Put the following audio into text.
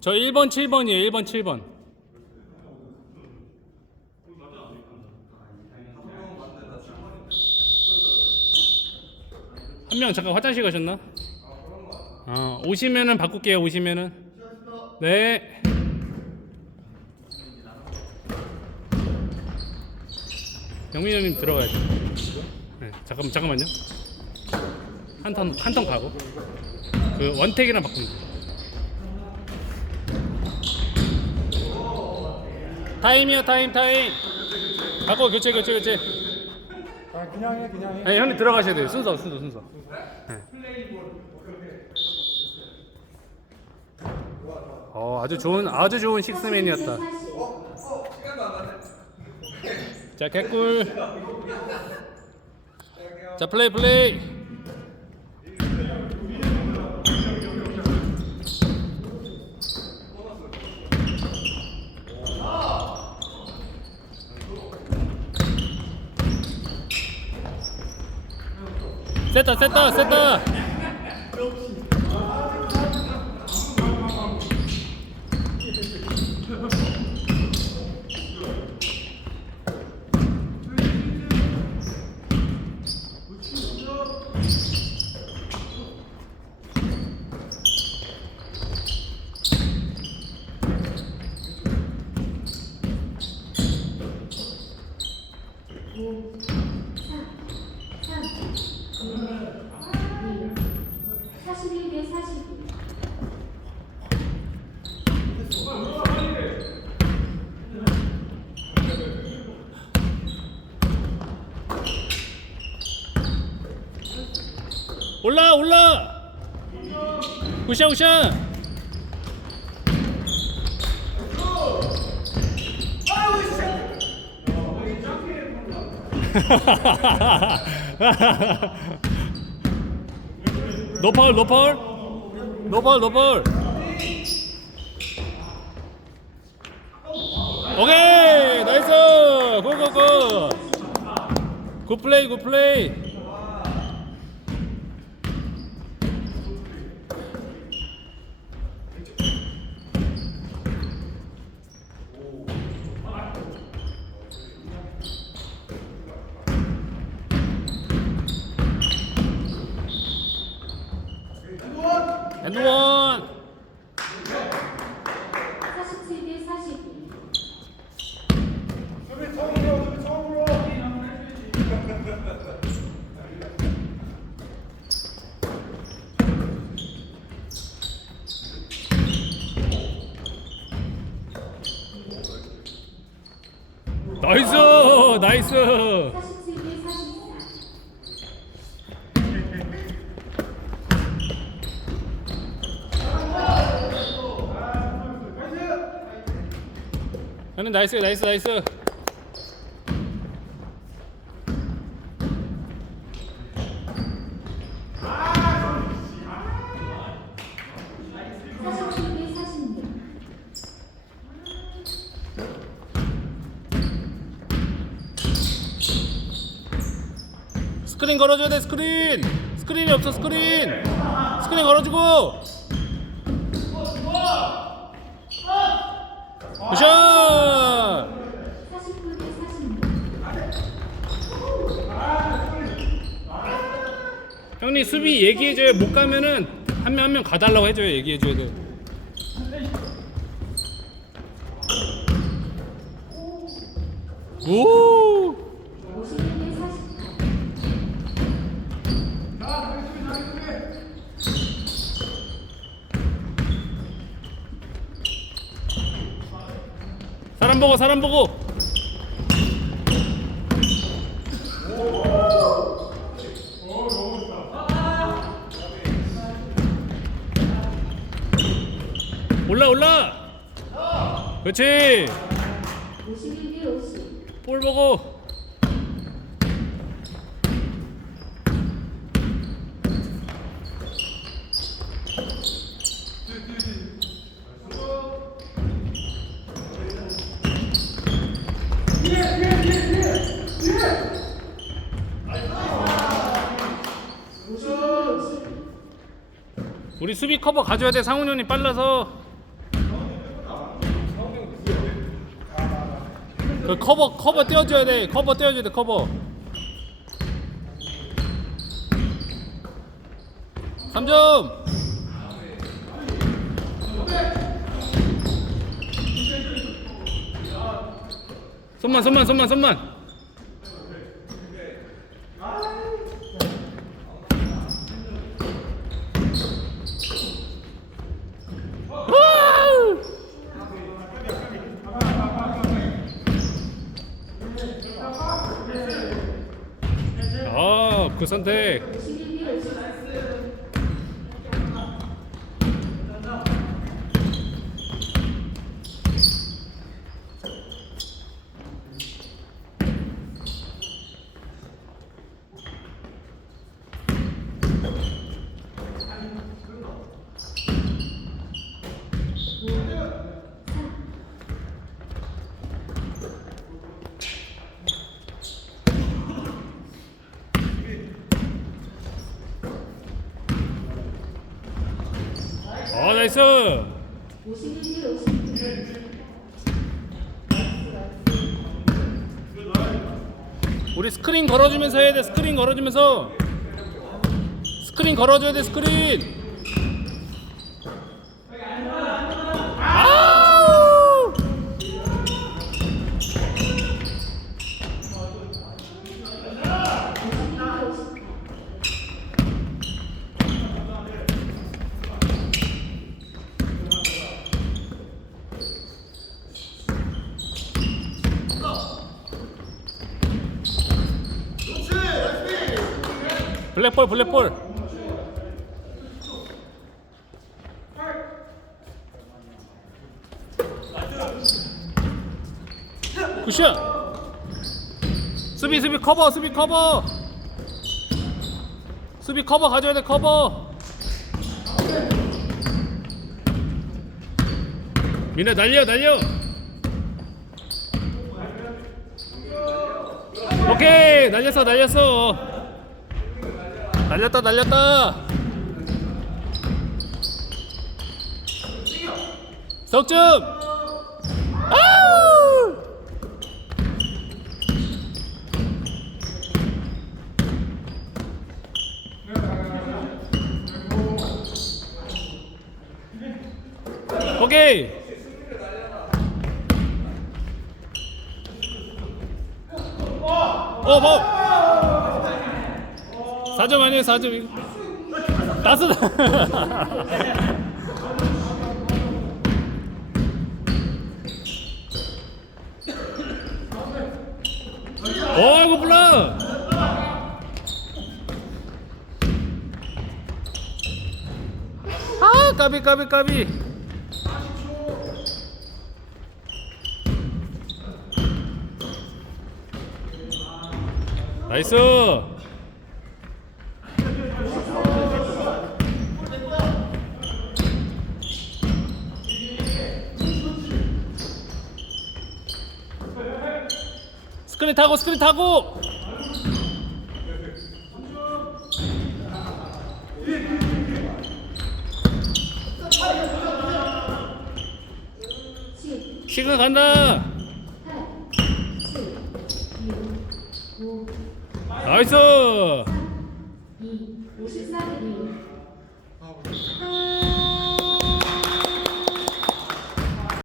저 1번 7번이에요. 1번 7번. 한 명 잠깐 화장실 가셨나? 어, 오시면은 바꿀게요 오시면은. 네. 영민 형님 들어가야죠. 네, 잠깐만 잠깐만요. 한턴 한 턴 가고. 그 원택이랑 바꾸면 돼요 타임이요 타임 타임. 바꿔 교체 교체 교체. 아 그냥 해 그냥 해. 네, 형님 들어가셔야 돼요. 순서 순서 순서. 네. 어 아주 좋은 아주 좋은 식스맨이었다. 자 개꿀. 자 플레이 플레이 셌다 셌다 셌다 올라 올라. 우샤 우샤. 노파울 노파울. 노파울 노파울. 오케이 나이스. 고고고. 굿플레이 굿플레이 처음으로. 나이스 나이스 사십칠 대 사십사. 형님 나이스 나이스 나이스. 스크린 걸어줘야 돼 스크린. 스크린이 없어 스크린. 스크린 걸어주고 굿샷. 형님 수비 얘기해줘요 못 가면은 한 명 한 명 가달라고 해줘요 얘기해줘야 돼 오! 오십일 대 사십팔. 사람 보고 사람 보고. 올라 올라. 그렇지. 대. 볼 보고 우리 수비 커버 가져야 돼. 상훈 형이 빨라서. 그 커버 커버 떼어줘야 돼. 커버 떼어줘야 돼. 커버. 3점. 손만 손만 손만 손만. 아, 그 선택. 어, 나이스. 51대 50. 우리 스크린 걸어주면서 해야 돼. 스크린 걸어주면서. 스크린 걸어줘야 돼. 스크린. 아우! 51대 50. 블랙볼, 블랙볼. 굿샷. 수비, 수비 커버, 수비 커버. 수비 커버 가져야 돼, 커버. 민아 날려, 날려. 오케이, 날렸어, 날렸어. 날렸다 날렸다. 석점! 아우! 오케이 어 뭐. 4점 아니에요 4점? 따스다. 어이구 블라 아 까비 까비 까비. 나이스 스크린 타고 스크린 타고. 시간 간다. 나이스. 아,